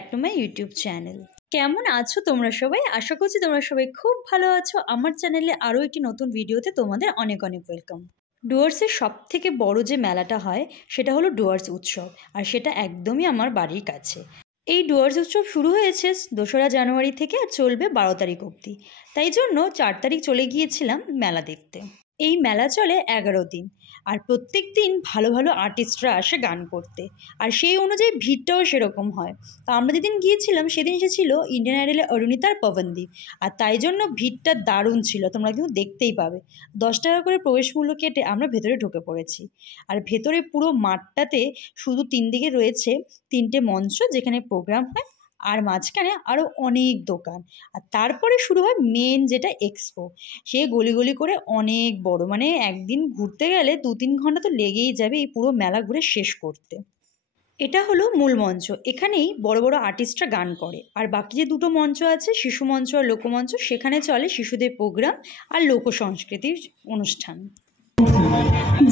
Back to my YouTube channel. কেমন আছো তোমরা সবাই? আশা করছি তোমরা সবাই খুব ভালো আছো। আমার চ্যানেলে আরও একটি নতুন ভিডিওতে তোমাদের অনেক অনেক ওয়েলকাম। ডুয়ার্সের সব থেকে বড় যে মেলাটা হয় সেটা হলো ডুয়ার্স উৎসব, আর সেটা একদমই আমার বাড়ির কাছে। এই ডুয়ার্স উৎসব শুরু হয়েছে 2রা জানুয়ারি থেকে আর চলবে 12 তারিখ অবধি। তাই জন্য 4 তারিখ চলে গিয়েছিলাম মেলা দেখতে। এই মেলা চলে 11 দিন, আর প্রত্যেক দিন ভালো ভালো আর্টিস্টরা আসে গান করতে, আর সেই অনুযায়ী ভিড়টাও সেরকম হয়। তো আমরা যেদিন গিয়েছিলাম সেদিন এসেছিল ইন্ডিয়ান আইডলের অরুণিতা আর পবনদীপ, আর তাই জন্য ভিড়টা দারুণ ছিল, তোমরা কিন্তু দেখতেই পাবে। 10 টাকা করে প্রবেশ মূল্য কেটে আমরা ভেতরে ঢুকে পড়েছি। আর ভেতরে পুরো মাঠটাতে শুধু 3 দিকে রয়েছে 3টে মঞ্চ যেখানে প্রোগ্রাম হয়, আর মাঝখানে আরও অনেক দোকান। আর তারপরে শুরু হয় মেন যেটা এক্সপো। সে গলি গলি করে অনেক বড়, মানে একদিন ঘুরতে গেলে 2-3 ঘন্টা তো লেগেই যাবে এই পুরো মেলা ঘুরে শেষ করতে। এটা হলো মূল মঞ্চ, এখানেই বড় বড় আর্টিস্টরা গান করে। আর বাকি যে 2টো মঞ্চ আছে, শিশু মঞ্চ আর লোকমঞ্চ, সেখানে চলে শিশুদের প্রোগ্রাম আর লোক সংস্কৃতির অনুষ্ঠান।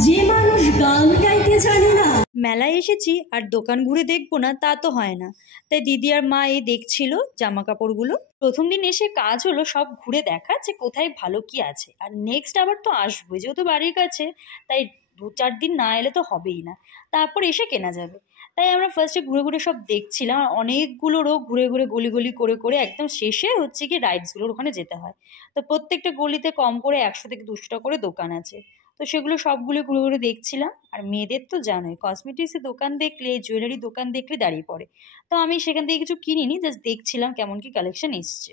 যে মানুষ গান গাইতে জানে না, মেলায় এসেছি আর দোকান ঘুরে দেখবো না তা তো হয় না। তাই দিদি আর মা এই দেখছিল জামা কাপড়গুলো। প্রথম দিন এসে কাজ হলো সব ঘুরে দেখা যে কোথায় ভালো কি আছে, আর নেক্সট আবার তো আসবো যেহেতু বাড়ির কাছে, তাই 2-4 দিন না এলে তো হবেই না, তারপর এসে কেনা যাবে। তাই আমরা ফার্স্টে ঘুরে ঘুরে সব দেখছিলাম, আর অনেকগুলো রোগ ঘুরে ঘুরে গলি গলি করে করে একদম শেষে হচ্ছে কি রাইডসগুলোর ওখানে যেতে হয়। তো প্রত্যেকটা গলিতে কম করে 100 থেকে 200টা করে দোকান আছে। তো সেগুলো সবগুলো ঘুরে ঘুরে দেখছিলাম। আর মেয়েদের তো জানোই, কসমেটিক্সের দোকান দেখলে, জুয়েলারি দোকান দেখলে দাঁড়িয়ে পড়ে। তো আমি সেখান থেকে কিছু কিনিনি, জাস্ট দেখছিলাম কেমন কি কালেকশন এসছে।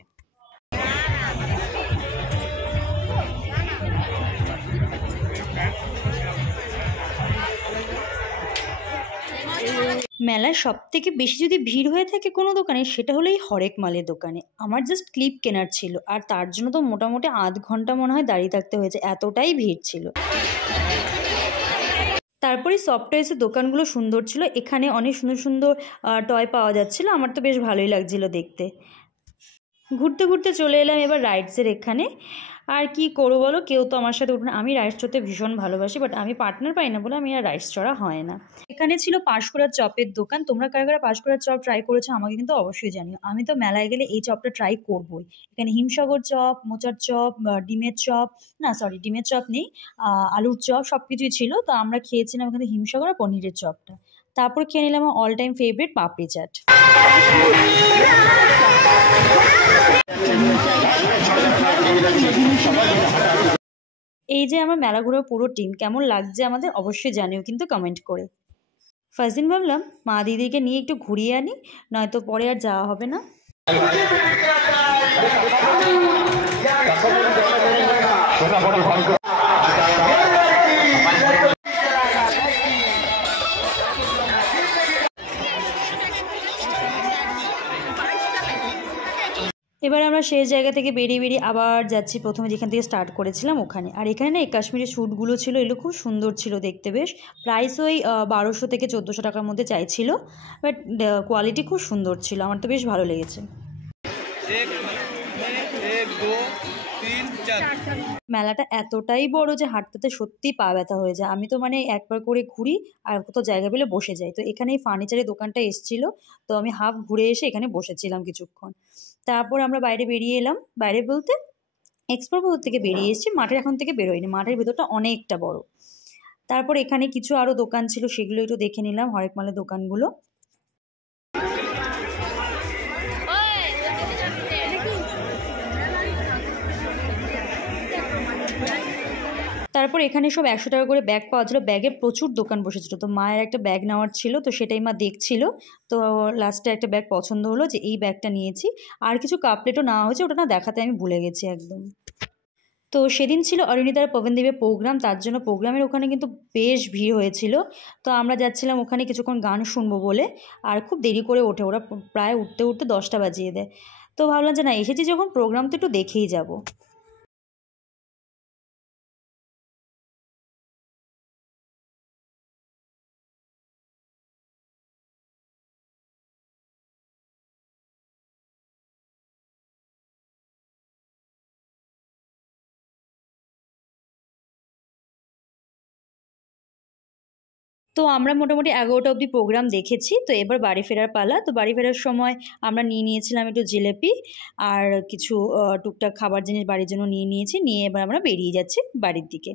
মেলায় সব থেকে বেশি যদি ভিড় হয়ে থাকে কোনো দোকানে, সেটা হলো এই হরেক মালের দোকানে। আমার জাস্ট ক্লিপ কেনার ছিল, আর তার জন্য তো মোটামুটি আধ ঘন্টা মনে হয় দাঁড়িয়ে থাকতে হয়েছে, এতটাই ভিড় ছিল। তারপরে সফটওয়্যার্সের দোকানগুলো সুন্দর ছিল, এখানে অনেক সুন্দর সুন্দর টয় পাওয়া যাচ্ছিলো, আমার তো বেশ ভালোই লাগছিলো দেখতে। ঘুরতে ঘুরতে চলে এলাম এবার রাইডসের এখানে। আর কি করবো বলো, কেউ তো আমার সাথে উঠবে না। আমি রাইডস চড়তে ভীষণ ভালোবাসি, বাট আমি পার্টনার পাই না বলে আমি আর রাইডস চড়া হয় না। এখানে ছিল পাঁশকুড়ার চপের দোকান। তোমরা কারা কারা পাঁশকুড়ার চপ ট্রাই করেছো আমাকে কিন্তু অবশ্যই জানিও। আমি তো মেলায় গেলে এই চপটা ট্রাই করবোই। এখানে হিমসাগর চপ, মোচার চপ, ডিমের চপ, না সরি ডিমের চপ নেই, আলুর চপ সব কিছুই ছিল। তো আমরা খেয়েছিলাম এখানে হিমসাগর আর পনিরের চপটা। তারপর খেয়ে নিলাম আমার অল টাইম ফেভারিট পাপড়ি চাট। এই যে আমার মেলা ঘোরার পুরো টিম, কেমন লাগছে আমাদের অবশ্যই জানিও কিন্তু কমেন্ট করে। ফার্স্ট দিন ভাবলাম মা দিদিকে নিয়ে একটু ঘুরিয়ে আনি, নয়তো পরে আর যাওয়া হবে না। এবার আমরা শেষ জায়গা থেকে বেরিয়ে বেরিয়ে আবার যাচ্ছি প্রথমে যেখান থেকে স্টার্ট করেছিলাম ওখানে। আর এখানে না এই কাশ্মীরের শ্যুটগুলো ছিল, এগুলো খুব সুন্দর ছিল দেখতে বেশ। প্রাইস ওই 1200 থেকে 1400 টাকার মধ্যে চাইছিল, বাট কোয়ালিটি খুব সুন্দর ছিল, আমার তো বেশ ভালো লেগেছে। মেলাটা এতটাই বড় যে হাঁটতে সত্যি পা ব্যথা হয়ে যায়। আমি তো মানে একবার করে ঘুরি আর কোথাও জায়গা পেলে বসে যাই। তো এখানে এই ফার্নিচারের দোকানটা এসছিল, তো আমি হাফ ঘুরে এসে এখানে বসেছিলাম কিছুক্ষণ। তারপর আমরা বাইরে বেরিয়ে এলাম, বাইরে বলতে এক্সপোর ভেতর থেকে বেরিয়ে এসেছি, মাঠের এখন থেকে বেরোয়নি, মাঠের ভেতরটা অনেকটা বড়। তারপর এখানে কিছু আরও দোকান ছিল, সেগুলো একটু দেখে নিলাম, হরেক মালের দোকানগুলো। তারপর এখানে সব 100 টাকা করে ব্যাগ পাওয়া ছিল, ব্যাগে প্রচুর দোকান বসেছিল। তো মায়ের একটা ব্যাগ নেওয়ার ছিল, তো সেটাই মা দেখছিল। তো লাস্টে একটা ব্যাগ পছন্দ হলো, যে এই ব্যাগটা নিয়েছি। আর কিছু কাপ প্লেটও নেওয়া হয়েছে, ওটা না দেখাতে আমি ভুলে গেছি একদম। তো সেদিন ছিল অরুণিতা আর পবনদীপের প্রোগ্রাম, তার জন্য প্রোগ্রামের ওখানে কিন্তু বেশ ভিড় হয়েছিল। তো আমরা যাচ্ছিলাম ওখানে কিছুক্ষণ গান শুনবো বলে, আর খুব দেরি করে ওঠে ওরা, প্রায় উঠতে উঠতে 10টা বাজিয়ে দেয়। তো ভাবলাম যে না, এসেছি যখন প্রোগ্রাম তো একটু দেখেই যাব। তো আমরা মোটামুটি 11টা অবধি প্রোগ্রাম দেখেছি। তো এবার বাড়ি ফেরার পালা। তো বাড়ি ফেরার সময় আমরা নিয়েছিলাম একটু জিলেপি আর কিছু টুকটাক খাবার জিনিস বাড়ির জন্য নিয়েছি। নিয়ে এবার আমরা বেরিয়ে যাচ্ছি বাড়ির দিকে।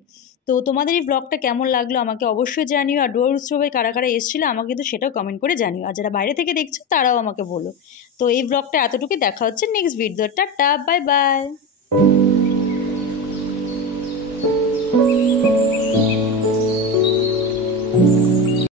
তো তোমাদের এই ব্লগটা কেমন লাগলো আমাকে অবশ্যই জানিও। আর ডুয়ার উৎসবে কারা কারা এসেছিলো আমাকে কিন্তু সেটাও কমেন্ট করে জানিও। আর যারা বাইরে থেকে দেখছো তারাও আমাকে বলো। তো এই ব্লগটা এতটুকুই, দেখা হচ্ছে next video. Tata, bye bye.